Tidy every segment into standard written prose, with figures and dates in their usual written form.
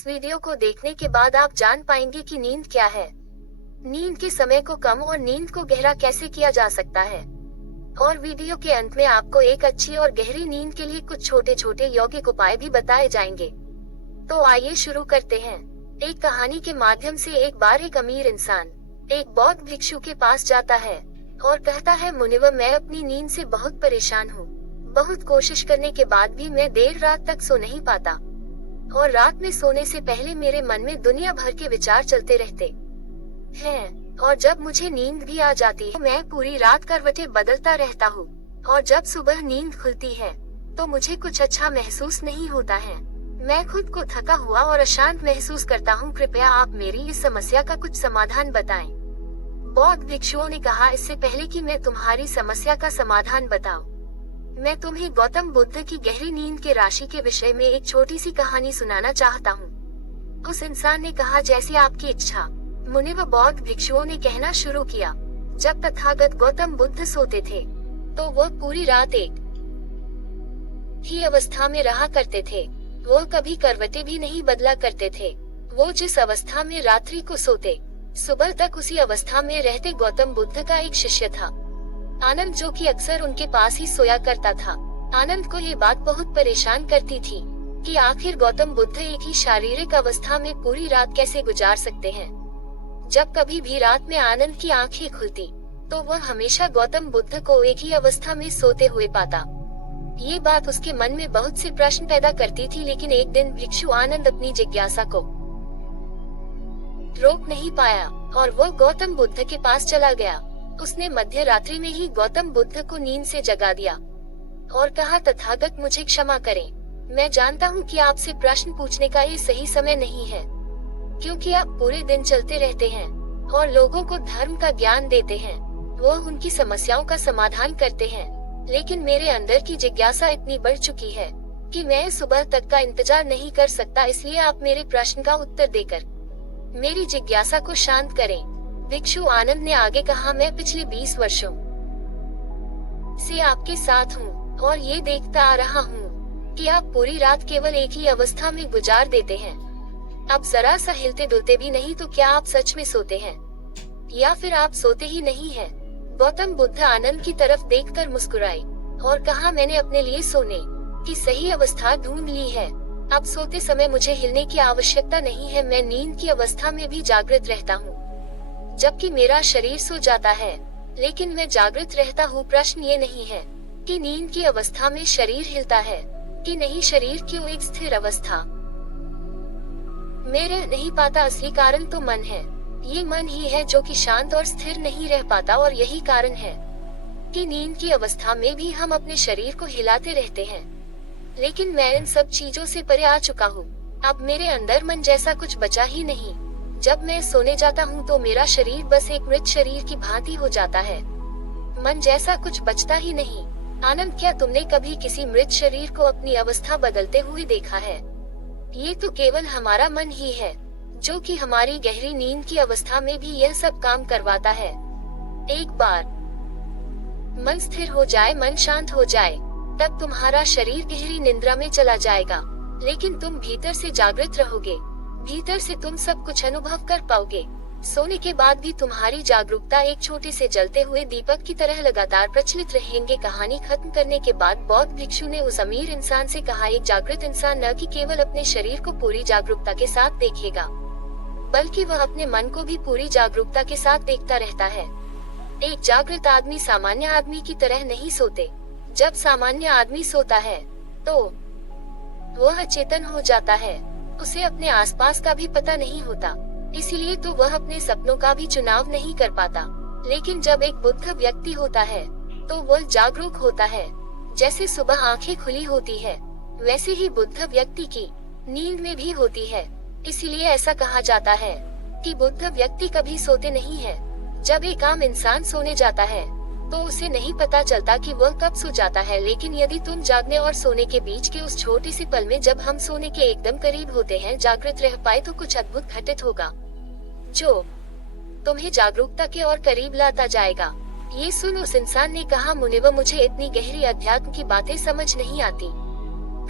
इस वीडियो को देखने के बाद आप जान पाएंगे कि नींद क्या है, नींद के समय को कम और नींद को गहरा कैसे किया जा सकता है। और वीडियो के अंत में आपको एक अच्छी और गहरी नींद के लिए कुछ छोटे छोटे यौगिक उपाय भी बताए जाएंगे। तो आइए शुरू करते हैं। एक कहानी के माध्यम से एक बार एक अमीर इंसान एक बौद्ध भिक्षु के पास जाता है और कहता है, मुनिवर, मैं अपनी नींद से बहुत परेशान हूँ। बहुत कोशिश करने के बाद भी मैं देर रात तक सो नहीं पाता और रात में सोने से पहले मेरे मन में दुनिया भर के विचार चलते रहते हैं और जब मुझे नींद भी आ जाती है मैं पूरी रात करवटें बदलता रहता हूँ और जब सुबह नींद खुलती है तो मुझे कुछ अच्छा महसूस नहीं होता है। मैं खुद को थका हुआ और अशांत महसूस करता हूँ। कृपया आप मेरी इस समस्या का कुछ समाधान बताएं। बौद्ध भिक्षुओं ने कहा, इससे पहले कि मैं तुम्हारी समस्या का समाधान बताऊं, मैं तुम्हें गौतम बुद्ध की गहरी नींद के राशि के विषय में एक छोटी सी कहानी सुनाना चाहता हूँ। उस इंसान ने कहा, जैसी आपकी इच्छा। मुनिवर, बौद्ध भिक्षुओं ने कहना शुरू किया, जब तथागत गौतम बुद्ध सोते थे तो वो पूरी रात एक ही अवस्था में रहा करते थे। वो कभी करवटें भी नहीं बदला करते थे। वो जिस अवस्था में रात्रि को सोते, सुबह तक उसी अवस्था में रहते। गौतम बुद्ध का एक शिष्य था, आनंद, जो कि अक्सर उनके पास ही सोया करता था। आनंद को ये बात बहुत परेशान करती थी कि आखिर गौतम बुद्ध एक ही शारीरिक अवस्था में पूरी रात कैसे गुजार सकते हैं। जब कभी भी रात में आनंद की आंखें खुलती तो वह हमेशा गौतम बुद्ध को एक ही अवस्था में सोते हुए पाता। ये बात उसके मन में बहुत से प्रश्न पैदा करती थी, लेकिन एक दिन भिक्षु आनंद अपनी जिज्ञासा को रोक नहीं पाया और वो गौतम बुद्ध के पास चला गया। उसने मध्य रात्रि में ही गौतम बुद्ध को नींद से जगा दिया और कहा, तथागत, मुझे क्षमा करें। मैं जानता हूँ कि आपसे प्रश्न पूछने का ये सही समय नहीं है, क्योंकि आप पूरे दिन चलते रहते हैं और लोगों को धर्म का ज्ञान देते हैं। वो उनकी समस्याओं का समाधान करते हैं, लेकिन मेरे अंदर की जिज्ञासा इतनी बढ़ चुकी है कि मैं सुबह तक का इंतजार नहीं कर सकता। इसलिए आप मेरे प्रश्न का उत्तर देकर मेरी जिज्ञासा को शांत करें। भिक्षु आनंद ने आगे कहा, मैं पिछले 20 वर्षों से आपके साथ हूँ और ये देखता आ रहा हूँ कि आप पूरी रात केवल एक ही अवस्था में गुजार देते हैं। आप जरा सा हिलते डुलते भी नहीं, तो क्या आप सच में सोते हैं या फिर आप सोते ही नहीं हैं? गौतम बुद्ध आनंद की तरफ देखकर मुस्कुराए और कहा, मैंने अपने लिए सोने की सही अवस्था ढूंढ ली है। अब सोते समय मुझे हिलने की आवश्यकता नहीं है। मैं नींद की अवस्था में भी जागृत रहता हूँ जबकि मेरा शरीर सो जाता है, लेकिन मैं जागृत रहता हूँ। प्रश्न ये नहीं है कि नींद की अवस्था में शरीर हिलता है कि नहीं, शरीर क्यों एक स्थिर अवस्था में रह नहीं पाता। असली कारण तो मन है। ये मन ही है जो कि शांत और स्थिर नहीं रह पाता और यही कारण है कि नींद की अवस्था में भी हम अपने शरीर को हिलाते रहते हैं। लेकिन मैं इन सब चीजों से परे आ चुका हूँ। अब मेरे अंदर मन जैसा कुछ बचा ही नहीं। जब मैं सोने जाता हूँ तो मेरा शरीर बस एक मृत शरीर की भांति हो जाता है। मन जैसा कुछ बचता ही नहीं। आनंद, क्या तुमने कभी किसी मृत शरीर को अपनी अवस्था बदलते हुए देखा है? ये तो केवल हमारा मन ही है जो कि हमारी गहरी नींद की अवस्था में भी यह सब काम करवाता है। एक बार मन स्थिर हो जाए, मन शांत हो जाए, तब तुम्हारा शरीर गहरी निद्रा में चला जाएगा, लेकिन तुम भीतर से जागृत रहोगे। भीतर से तुम सब कुछ अनुभव कर पाओगे। सोने के बाद भी तुम्हारी जागरूकता एक छोटे से जलते हुए दीपक की तरह लगातार प्रचलित रहेंगे। कहानी खत्म करने के बाद बौद्ध भिक्षु ने उस अमीर इंसान से कहा, एक जागृत इंसान न कि केवल अपने शरीर को पूरी जागरूकता के साथ देखेगा, बल्कि वह अपने मन को भी पूरी जागरूकता के साथ देखता रहता है। एक जागृत आदमी सामान्य आदमी की तरह नहीं सोते। जब सामान्य आदमी सोता है तो वह अचेतन हो जाता है। उसे अपने आसपास का भी पता नहीं होता, इसीलिए तो वह अपने सपनों का भी चुनाव नहीं कर पाता। लेकिन जब एक बुद्ध व्यक्ति होता है तो वह जागरूक होता है। जैसे सुबह आंखें खुली होती है, वैसे ही बुद्ध व्यक्ति की नींद में भी होती है। इसीलिए ऐसा कहा जाता है कि बुद्ध व्यक्ति कभी सोते नहीं है। जब एक आम इंसान सोने जाता है तो उसे नहीं पता चलता कि वह कब सो जाता है, लेकिन यदि तुम जागने और सोने के बीच के उस छोटे से पल में, जब हम सोने के एकदम करीब होते हैं, जागृत रह पाए तो कुछ अद्भुत घटित होगा जो तुम्हें जागरूकता के और करीब लाता जाएगा। ये सुन उस इंसान ने कहा, मुनिवर, मुझे इतनी गहरी अध्यात्म की बातें समझ नहीं आती।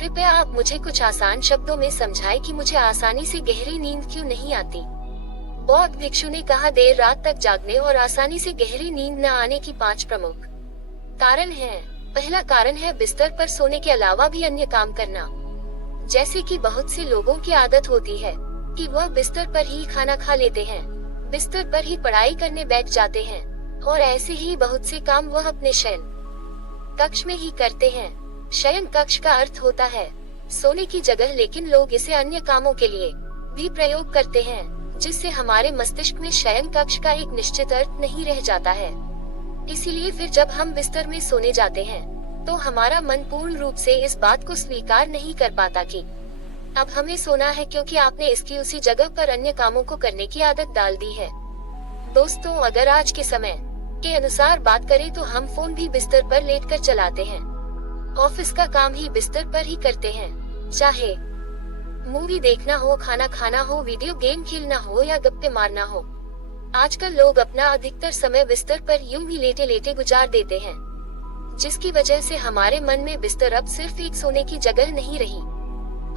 कृपया आप मुझे कुछ आसान शब्दों में समझाएं कि मुझे आसानी से गहरी नींद क्यों नहीं आती। बौद्ध भिक्षु ने कहा, देर रात तक जागने और आसानी से गहरी नींद न आने की 5 प्रमुख कारण हैं। पहला कारण है बिस्तर पर सोने के अलावा भी अन्य काम करना। जैसे कि बहुत से लोगों की आदत होती है कि वह बिस्तर पर ही खाना खा लेते हैं, बिस्तर पर ही पढ़ाई करने बैठ जाते हैं और ऐसे ही बहुत से काम वह अपने शयन कक्ष में ही करते हैं। शयन कक्ष का अर्थ होता है सोने की जगह, लेकिन लोग इसे अन्य कामों के लिए भी प्रयोग करते हैं, जिससे हमारे मस्तिष्क में शयन कक्ष का एक निश्चित अर्थ नहीं रह जाता है। इसीलिए फिर जब हम बिस्तर में सोने जाते हैं तो हमारा मन पूर्ण रूप से इस बात को स्वीकार नहीं कर पाता कि अब हमें सोना है, क्योंकि आपने इसकी उसी जगह पर अन्य कामों को करने की आदत डाल दी है। दोस्तों, अगर आज के समय के अनुसार बात करें तो हम फोन भी बिस्तर पर लेटकर चलाते हैं, ऑफिस का काम ही बिस्तर पर ही करते हैं, चाहे मूवी देखना हो, खाना खाना हो, वीडियो गेम खेलना हो या गप्पे मारना हो। आजकल लोग अपना अधिकतर समय बिस्तर पर यूं ही लेटे लेटे गुजार देते हैं, जिसकी वजह से हमारे मन में बिस्तर अब सिर्फ एक सोने की जगह नहीं रही।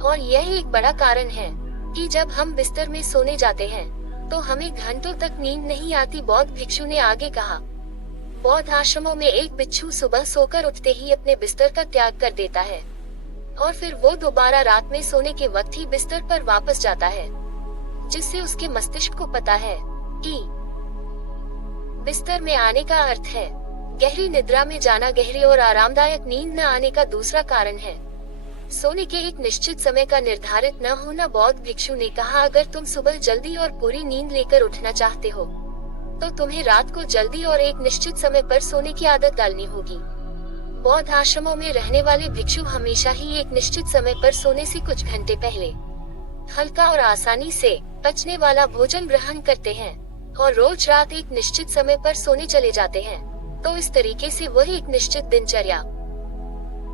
और यह एक बड़ा कारण है कि जब हम बिस्तर में सोने जाते हैं तो हमें घंटों तक नींद नहीं आती। बौद्ध भिक्षु ने आगे कहा, बौद्ध आश्रमों में एक भिक्षु सुबह सोकर उठते ही अपने बिस्तर का त्याग कर देता है और फिर वो दोबारा रात में सोने के वक्त ही बिस्तर पर वापस जाता है, जिससे उसके मस्तिष्क को पता है कि बिस्तर में आने का अर्थ है गहरी निद्रा में जाना। गहरी और आरामदायक नींद न आने का दूसरा कारण है सोने के एक निश्चित समय का निर्धारित न होना। बौद्ध भिक्षु ने कहा, अगर तुम सुबह जल्दी और पूरी नींद लेकर उठना चाहते हो तो तुम्हें रात को जल्दी और एक निश्चित समय पर सोने की आदत डालनी होगी। बौद्ध आश्रमों में रहने वाले भिक्षु हमेशा ही एक निश्चित समय पर सोने से कुछ घंटे पहले हल्का और आसानी से पचने वाला भोजन ग्रहण करते हैं और रोज रात एक निश्चित समय पर सोने चले जाते हैं। तो इस तरीके से वह एक निश्चित दिनचर्या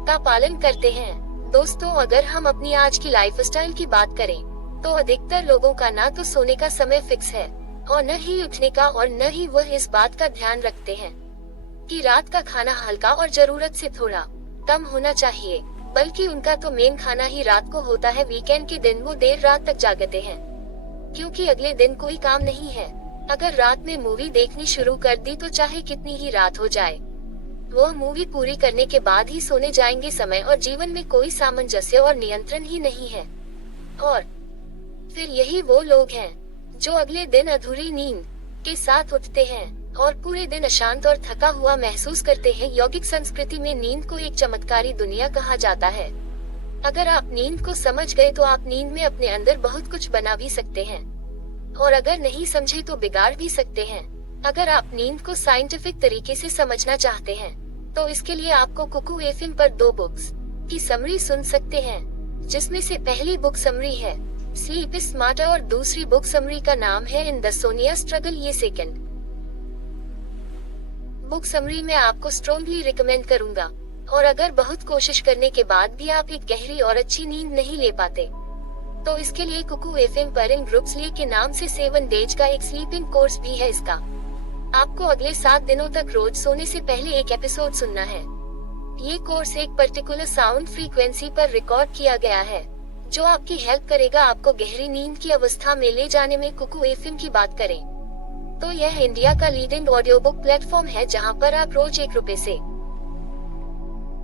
का पालन करते हैं। दोस्तों, अगर हम अपनी आज की लाइफस्टाइल की बात करें तो अधिकतर लोगों का ना तो सोने का समय फिक्स है और न ही उठने का, और न ही वह इस बात का ध्यान रखते हैं कि रात का खाना हल्का और जरूरत से थोड़ा कम होना चाहिए, बल्कि उनका तो मेन खाना ही रात को होता है। वीकेंड के दिन वो देर रात तक जागते हैं क्योंकि अगले दिन कोई काम नहीं है। अगर रात में मूवी देखनी शुरू कर दी तो चाहे कितनी ही रात हो जाए, वह मूवी पूरी करने के बाद ही सोने जाएंगे। समय और जीवन में कोई सामंजस्य और नियंत्रण ही नहीं है। और फिर यही वो लोग हैं जो अगले दिन अधूरी नींद के साथ उठते हैं और पूरे दिन अशांत और थका हुआ महसूस करते हैं। यौगिक संस्कृति में नींद को एक चमत्कारी दुनिया कहा जाता है। अगर आप नींद को समझ गए तो आप नींद में अपने अंदर बहुत कुछ बना भी सकते हैं, और अगर नहीं समझे तो बिगाड़ भी सकते हैं। अगर आप नींद को साइंटिफिक तरीके से समझना चाहते हैं तो इसके लिए आपको कुकू एफएम पर 2 बुक्स की समरी सुन सकते हैं, जिसमें से पहली बुक समरी है स्लीप इज स्मार्टर और दूसरी बुक समरी का नाम है इन द सोनिया स्ट्रगल। ये सेकंड बुक समरी मैं आपको स्ट्रॉन्गली रिकमेंड करूंगा। और अगर बहुत कोशिश करने के बाद भी आप एक गहरी और अच्छी नींद नहीं ले पाते तो इसके लिए कुकू एफएम पर इन ग्रुप्स लिए के नाम से 7 डेज का एक स्लीपिंग कोर्स भी है। इसका आपको अगले 7 दिनों तक रोज सोने से पहले एक एपिसोड सुनना है। ये कोर्स एक पर्टिकुलर साउंड फ्रीक्वेंसी पर रिकॉर्ड किया गया है जो आपकी हेल्प करेगा आपको गहरी नींद की अवस्था में ले जाने में। कुकू एफएम की बात करें तो यह इंडिया का लीडिंग ऑडियो बुक प्लेटफॉर्म है, जहां पर आप रोज ₹1 से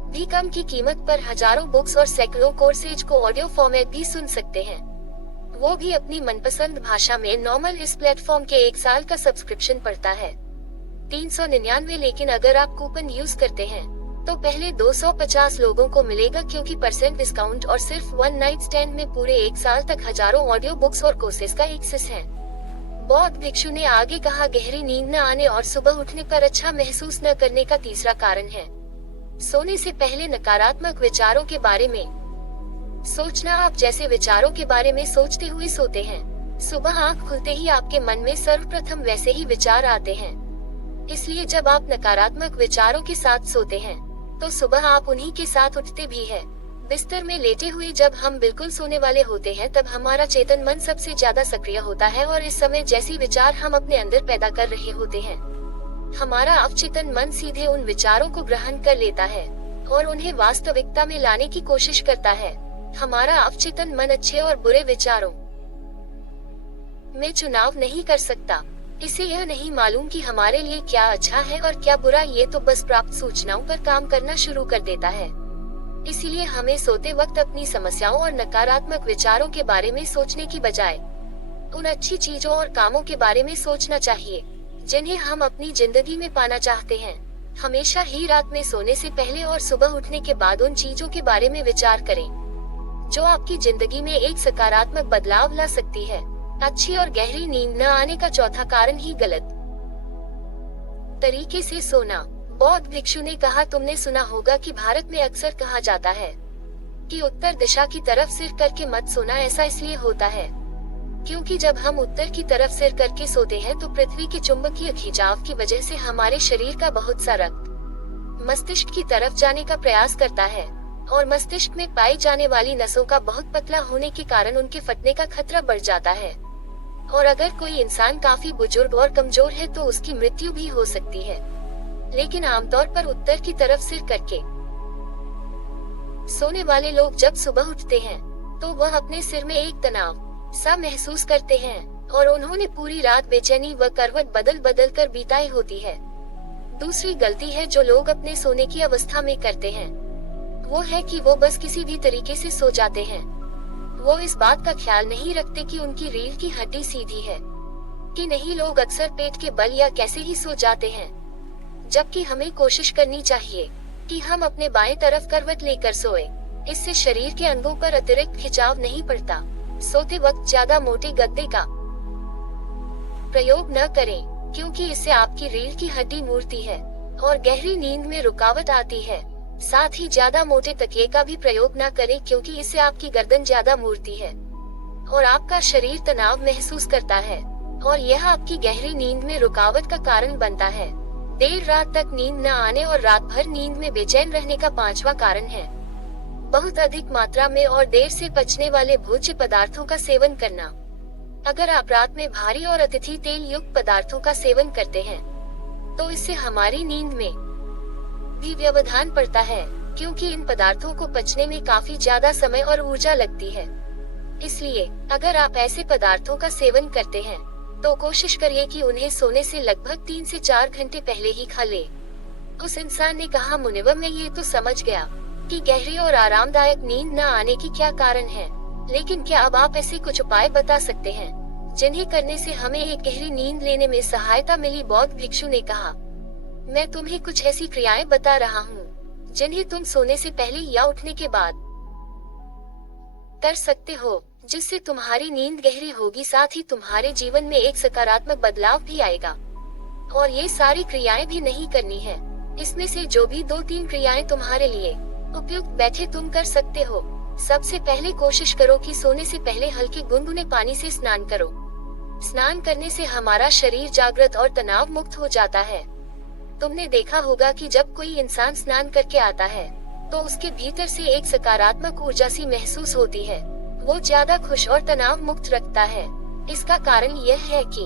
भी कम की कीमत पर हजारों बुक्स और सैकड़ों कोर्सेज को ऑडियो फॉर्मेट भी सुन सकते हैं, वो भी अपनी मनपसंद भाषा में। नॉर्मल इस प्लेटफॉर्म के 1 साल का सब्सक्रिप्शन पड़ता है 399, लेकिन अगर आप कूपन यूज करते हैं तो पहले 250 लोगों को मिलेगा, क्योंकि % डिस्काउंट और सिर्फ 1 नाइट स्टैंड में पूरे 1 साल तक हजारों ऑडियो बुक्स और कोर्सेज का एक्सेस है। बौद्ध भिक्षु ने आगे कहा, गहरी नींद न आने और सुबह उठने पर अच्छा महसूस न करने का तीसरा कारण है सोने से पहले नकारात्मक विचारों के बारे में सोचना। आप जैसे विचारों के बारे में सोचते हुए सोते हैं, सुबह आंख खुलते ही आपके मन में सर्वप्रथम वैसे ही विचार आते हैं। इसलिए जब आप नकारात्मक विचारों के साथ सोते हैं तो सुबह आप उन्हीं के साथ उठते भी हैं। बिस्तर में लेटे हुए जब हम बिल्कुल सोने वाले होते हैं तब हमारा चेतन मन सबसे ज्यादा सक्रिय होता है, और इस समय जैसी विचार हम अपने अंदर पैदा कर रहे होते हैं, हमारा अवचेतन मन सीधे उन विचारों को ग्रहण कर लेता है और उन्हें वास्तविकता में लाने की कोशिश करता है। हमारा अवचेतन मन अच्छे और बुरे विचारों में चुनाव नहीं कर सकता। इसे यह नहीं मालूम कि हमारे लिए क्या अच्छा है और क्या बुरा, ये तो बस प्राप्त सूचनाओं पर काम करना शुरू कर देता है। इसीलिए हमें सोते वक्त अपनी समस्याओं और नकारात्मक विचारों के बारे में सोचने की बजाय उन अच्छी चीजों और कामों के बारे में सोचना चाहिए जिन्हें हम अपनी जिंदगी में पाना चाहते हैं। हमेशा ही रात में सोने से पहले और सुबह उठने के बाद उन चीजों के बारे में विचार करें जो आपकी जिंदगी में एक सकारात्मक बदलाव ला सकती है। अच्छी और गहरी नींद न आने का चौथा कारण ही गलत तरीके से सोना। बौद्ध भिक्षु ने कहा, तुमने सुना होगा कि भारत में अक्सर कहा जाता है कि उत्तर दिशा की तरफ सिर करके मत सोना। ऐसा इसलिए होता है क्योंकि जब हम उत्तर की तरफ सिर करके सोते हैं तो पृथ्वी के चुंबकीय खिंचाव की वजह से हमारे शरीर का बहुत सा रक्त मस्तिष्क की तरफ जाने का प्रयास करता है और मस्तिष्क में पाई जाने वाली नसों का बहुत पतला होने के कारण उनके फटने का खतरा बढ़ जाता है। और अगर कोई इंसान काफी बुजुर्ग और कमजोर है तो उसकी मृत्यु भी हो सकती है। लेकिन आमतौर पर उत्तर की तरफ सिर करके सोने वाले लोग जब सुबह उठते हैं तो वह अपने सिर में एक तनाव सा महसूस करते हैं और उन्होंने पूरी रात बेचैनी व करवट बदल बदल कर बिताई होती है। दूसरी गलती है जो लोग अपने सोने की अवस्था में करते हैं, वो है कि वो बस किसी भी तरीके से सो जाते हैं। वो इस बात का ख्याल नहीं रखते कि उनकी रीढ़ की हड्डी सीधी है कि नहीं। लोग अक्सर पेट के बल या कैसे ही सो जाते हैं, जबकि हमें कोशिश करनी चाहिए कि हम अपने बाएं तरफ करवट लेकर सोए। इससे शरीर के अंगों पर अतिरिक्त खिंचाव नहीं पड़ता। सोते वक्त ज्यादा मोटे गद्दे का प्रयोग न करें क्योंकि इससे आपकी रीढ़ की हड्डी मुड़ती है और गहरी नींद में रुकावट आती है। साथ ही ज्यादा मोटे तकिए का भी प्रयोग न करें क्योंकि इससे आपकी गर्दन ज्यादा मुड़ती है और आपका शरीर तनाव महसूस करता है और यह आपकी गहरी नींद में रुकावट का कारण बनता है। देर रात तक नींद न आने और रात भर नींद में बेचैन रहने का पांचवा कारण है बहुत अधिक मात्रा में और देर से पचने वाले भोज्य पदार्थों का सेवन करना। अगर आप रात में भारी और अतिथि तेल युक्त पदार्थों का सेवन करते हैं तो इससे हमारी नींद में भी व्यवधान पड़ता है क्योंकि इन पदार्थों को पचने में काफी ज्यादा समय और ऊर्जा लगती है। इसलिए अगर आप ऐसे पदार्थों का सेवन करते हैं तो कोशिश करिए कि उन्हें सोने से लगभग 3 से 4 घंटे पहले ही खा ले। उस इंसान ने कहा, मुनिवर, मैं ये तो समझ गया कि गहरी और आरामदायक नींद न आने की क्या कारण है, लेकिन क्या अब आप ऐसे कुछ उपाय बता सकते हैं जिन्हें करने से हमें एक गहरी नींद लेने में सहायता मिली? बौद्ध भिक्षु ने कहा, मैं तुम्हें कुछ ऐसी क्रियाएं बता रहा हूँ जिन्हें तुम सोने से पहले या उठने के बाद कर सकते हो, जिससे तुम्हारी नींद गहरी होगी, साथ ही तुम्हारे जीवन में एक सकारात्मक बदलाव भी आएगा। और ये सारी क्रियाएं भी नहीं करनी है, इसमें से जो भी 2-3 क्रियाएं तुम्हारे लिए उपयुक्त बैठे तुम कर सकते हो। सबसे पहले कोशिश करो कि सोने से पहले हल्के गुनगुने पानी से स्नान करो। स्नान करने से हमारा शरीर जागृत और तनाव मुक्त हो जाता है। तुमने देखा होगा कि जब कोई इंसान स्नान करके आता है तो उसके भीतर से एक सकारात्मक ऊर्जा सी महसूस होती है। वो ज्यादा खुश और तनाव मुक्त रखता है। इसका कारण यह है कि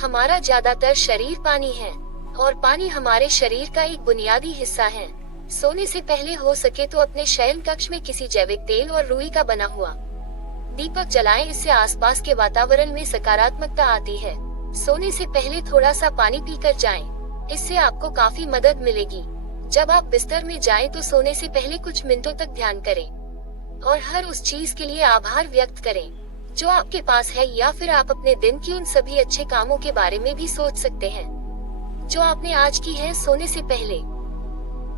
हमारा ज्यादातर शरीर पानी है और पानी हमारे शरीर का एक बुनियादी हिस्सा है। सोने से पहले हो सके तो अपने शयन कक्ष में किसी जैविक तेल और रुई का बना हुआ दीपक जलाएं। इससे आसपास के वातावरण में सकारात्मकता आती है। सोने से पहले थोड़ा सा पानी पीकर जाएं। इससे आपको काफी मदद मिलेगी। जब आप बिस्तर में जाएं तो सोने से पहले कुछ मिनटों तक ध्यान करें और हर उस चीज के लिए आभार व्यक्त करें जो आपके पास है, या फिर आप अपने दिन की उन सभी अच्छे कामों के बारे में भी सोच सकते हैं जो आपने आज की है। सोने से पहले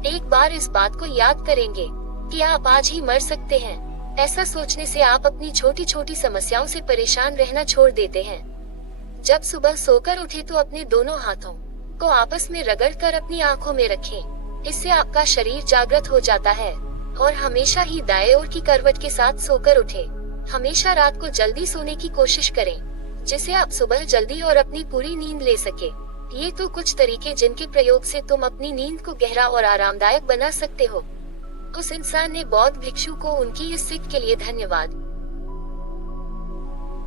एक बार इस बात को याद करेंगे कि आप आज ही मर सकते हैं। ऐसा सोचने से आप अपनी छोटी छोटी समस्याओं से परेशान रहना छोड़ देते हैं। जब सुबह सोकर उठे तो अपने दोनों हाथों को आपस में रगड़कर अपनी आंखों में रखें। इससे आपका शरीर जागृत हो जाता है और हमेशा ही दाएं ओर की करवट के साथ सोकर उठे। हमेशा रात को जल्दी सोने की कोशिश करें जिससे आप सुबह जल्दी और अपनी पूरी नींद ले सके। ये तो कुछ तरीके जिनके प्रयोग से तुम अपनी नींद को गहरा और आरामदायक बना सकते हो। उस इंसान ने बौद्ध भिक्षु को उनकी इस सीख के लिए धन्यवाद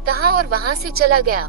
कहा और वहां से चला गया।